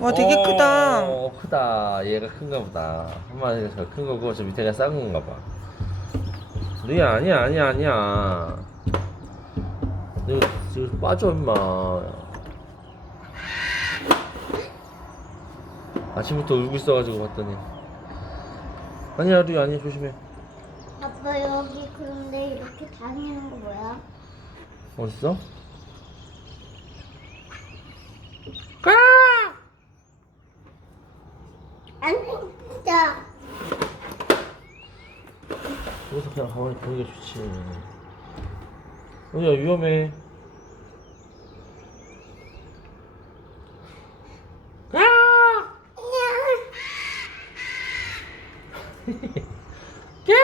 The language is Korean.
와 되게 크다. 어, 크다. 얘가 큰가 보다. 한 마리가 더큰 거고 저 밑에가 작은 건가 봐. 루야 아니야 아니야 아니야. 이거 지금 빠져 임마. 아침부터 울고 있어가지고 봤더니 아니야 루야 아니야 조심해. 아빠 여기 그런데 이렇게 다니는 거 뭐야? 어딨어? 진짜 여기서 그냥 가만히 게 좋지. 루야 위험해. 야!